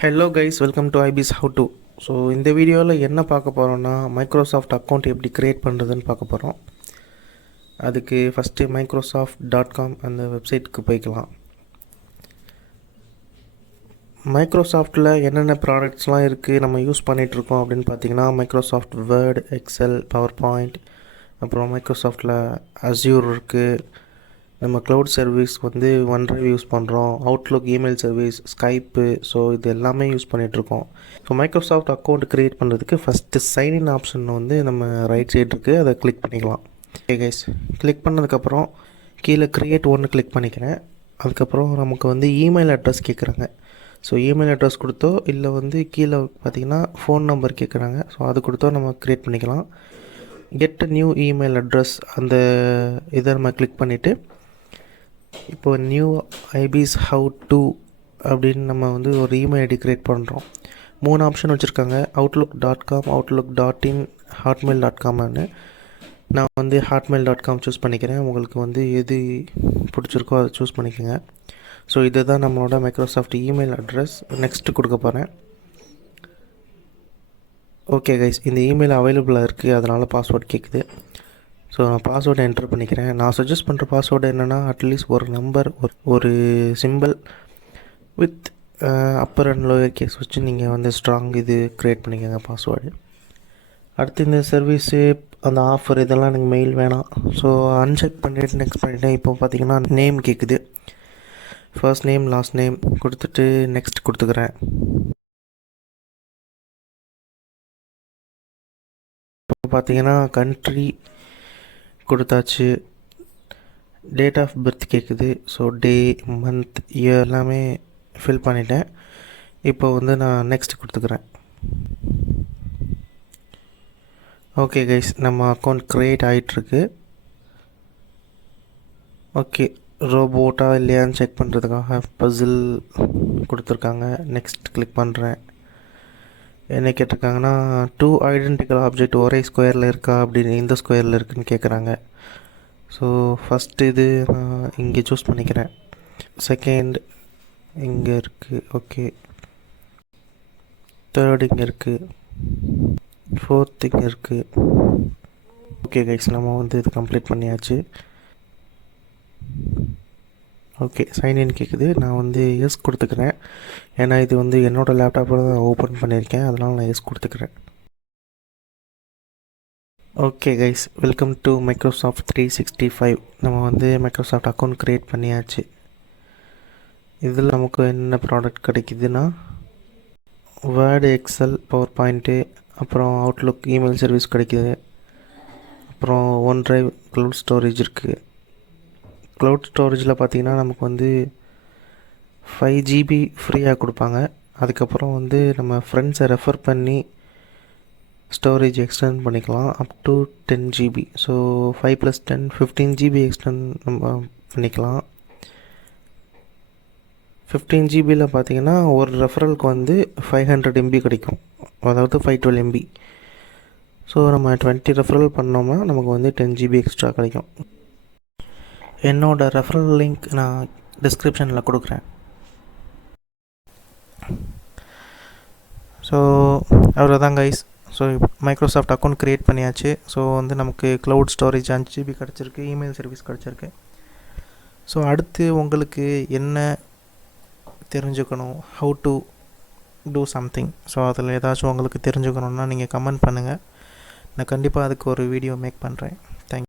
Hello guys, welcome to ibis how to. So இந்த வீடியோவில் என்ன பார்க்க போகிறோன்னா, மைக்ரோசாஃப்ட் அக்கௌண்ட் எப்படி க்ரியேட் பண்ணுறதுன்னு பார்க்க போகிறோம். அதுக்கு ஃபஸ்ட்டு microsoft.com அந்த வெப்சைட்டுக்கு போய்க்கலாம். மைக்ரோசாஃப்ட்டில் என்னென்ன ப்ராடக்ட்ஸ்லாம் இருக்குது நம்ம யூஸ் பண்ணிகிட்ருக்கோம் அப்படின்னு பார்த்தீங்கன்னா, மைக்ரோசாஃப்ட் வேர்டு, எக்ஸல், பவர்பாயிண்ட், அப்புறம் மைக்ரோசாஃப்ட்டில் azure இருக்குது. நம்ம க்ளவுட் சர்வீஸ் வந்து OneDrive யூஸ் பண்ணுறோம், Outlook email service, Skype. So இது எல்லாமே யூஸ் பண்ணிகிட்ருக்கோம். ஸோ மைக்ரோசாஃப்ட் அக்கௌண்ட் க்ரியேட் பண்ணுறதுக்கு ஃபஸ்ட்டு சைன்இன் ஆப்ஷன் வந்து நம்ம ரைட் சைடு இருக்குது, அதை கிளிக் பண்ணிக்கலாம். ஓகே கைஸ், கிளிக் பண்ணதுக்கப்புறம் கீழே க்ரியேட் ஒன்று கிளிக் பண்ணிக்கிறேன். அதுக்கப்புறம் நமக்கு வந்து இமெயில் அட்ரஸ் கேட்குறாங்க. ஸோ இமெயில் அட்ரஸ் கொடுத்தோ இல்லை வந்து கீழே பார்த்திங்கன்னா ஃபோன் நம்பர் கேட்குறாங்க. ஸோ அது கொடுத்தோ நம்ம க்ரியேட் பண்ணிக்கலாம். கெட் நியூ இமெயில் அட்ரஸ் அந்த இதை நம்ம கிளிக் பண்ணிவிட்டு இப்போது நியூ ஐபிஸ் ஹவு டு அப்படின்னு நம்ம வந்து ஒரு இமெயில் ஐடி க்ரியேட் பண்ணுறோம். 3 ஆப்ஷன் வச்சுருக்காங்க, outlook.com, outlook.in, hotmail.comனு. நான் வந்து hotmail.com சூஸ் பண்ணிக்கிறேன். உங்களுக்கு வந்து எது பிடிச்சிருக்கோ அதை சூஸ் பண்ணிக்கோங்க. ஸோ இது தான் நம்மளோட மைக்ரோசாஃப்ட் இமெயில் அட்ரஸ். நெக்ஸ்ட்டு கொடுக்க போகிறேன். ஓகே கைஸ், இந்த இமெயில் அவைலபிளாக இருக்குது, அதனால் பாஸ்வேர்ட் கேட்குது. ஸோ நான் பாஸ்வேர்டை என்ட்ரு பண்ணிக்கிறேன். நான் சஜஸ்ட் பண்ணுற பாஸ்வேர்டு என்னென்னா, அட்லீஸ்ட் ஒரு நம்பர், ஒரு simple with upper and lower case வச்சு நீங்கள் வந்து ஸ்ட்ராங் இது க்ரியேட் பண்ணிக்கோங்க பாஸ்வேர்டு. அடுத்து இந்த சர்வீஸு, அந்த ஆஃபர் இதெல்லாம் எனக்கு மெயில் வேணாம். ஸோ அன்செக் பண்ணிவிட்டு நெக்ஸ்ட் பண்ணிவிட்டேன். இப்போ பார்த்தீங்கன்னா நேம் கேட்குது. ஃபர்ஸ்ட் நேம், லாஸ்ட் நேம் கொடுத்துட்டு நெக்ஸ்ட் கொடுத்துக்கிறேன். இப்போ பார்த்தீங்கன்னா கண்ட்ரி கொடுத்தாச்சு. டேட் ஆஃப் பர்த் கேட்குது. ஸோ டே, மந்த், இயர் எல்லாமே ஃபில் பண்ணிட்டேன். இப்போ வந்து நான் நெக்ஸ்ட் கொடுத்துக்கிறேன். ஓகே கைஸ், நம்ம அக்கௌண்ட் க்ரியேட் ஆகிட்டுருக்கு. ஓகே, ரோபோட்டா இல்லையான்னு செக் பண்ணுறதுக்காக பசில் கொடுத்துருக்காங்க. நெக்ஸ்ட் கிளிக் பண்ணுறேன். என்ன கேட்டிருக்காங்கன்னா, 2 ஐடென்டிக்கல் ஆப்ஜெக்ட் ஒரே ஸ்கொயரில் இருக்கா அப்படின்னு, இந்த ஸ்கொயரில் இருக்குதுன்னு கேட்குறாங்க. ஸோ ஃபஸ்ட்டு இது நான் இங்கே சூஸ் பண்ணிக்கிறேன். செகண்ட் இங்கே இருக்குது. ஓகே, தேர்ட் இங்கே இருக்குது. ஃபோர்த் இங்கே இருக்குது. ஓகே கைஸ், நம்ம வந்து இது கம்ப்ளீட் பண்ணியாச்சு. ஓகே, சைன்இன் கேட்குது. நான் வந்து எஸ் கொடுத்துக்கிறேன். ஏன்னா இது வந்து என்னோடய லேப்டாப்பில் தான் ஓப்பன் பண்ணியிருக்கேன், அதனால் நான் எஸ் கொடுத்துக்கிறேன். Okay guys, welcome to Microsoft 365. நம்ம வந்து மைக்ரோசாஃப்ட் அக்கௌண்ட் க்ரியேட் பண்ணியாச்சு. இதில் நமக்கு என்ன ப்ராடக்ட் கிடைக்குதுன்னா, வேர்டு, எக்ஸல், பவர் பாயிண்ட்டு, அப்புறம் அவுட்லுக் இமெயில் சர்வீஸ் கிடைக்குது. அப்புறம் OneDrive க்ளவுட் ஸ்டோரேஜ் இருக்குது. க்ளவுட் ஸ்டோரேஜில் பார்த்திங்கன்னா நமக்கு வந்து 5 GB ஃப்ரீயாக கொடுப்பாங்க. அதுக்கப்புறம் வந்து நம்ம ஃப்ரெண்ட்ஸை ரெஃபர் பண்ணி ஸ்டோரேஜ் எக்ஸ்டெண்ட் பண்ணிக்கலாம் up to 10 GB. So 5 + 10 15 GB extend நம்ம பண்ணிக்கலாம். 15 GBயில் பார்த்திங்கன்னா ஒரு ரெஃபரலுக்கு வந்து 500 MB கிடைக்கும், அதாவது 512 MB. ஸோ நம்ம 20 ரெஃபரல் பண்ணோம்னா நமக்கு வந்து 10 GB எக்ஸ்ட்ரா கிடைக்கும். என்னோடய ரெஃபரல் லிங்க் நான் டிஸ்கிரிப்ஷனில் கொடுக்குறேன். ஸோ அவ்வளோதான் guys. So Microsoft account create பண்ணியாச்சு. ஸோ வந்து நமக்கு க்ளவுட் ஸ்டோரேஜ் 5 GB கிடச்சிருக்கு, இமெயில் சர்வீஸ் கிடச்சிருக்கு. ஸோ அடுத்து உங்களுக்கு என்ன தெரிஞ்சுக்கணும், how to do something, so அதில் ஏதாச்சும் உங்களுக்கு தெரிஞ்சுக்கணுன்னா நீங்கள் கமெண்ட் பண்ணுங்கள். நான் கண்டிப்பாக அதுக்கு ஒரு வீடியோ மேக் பண்ணுறேன்.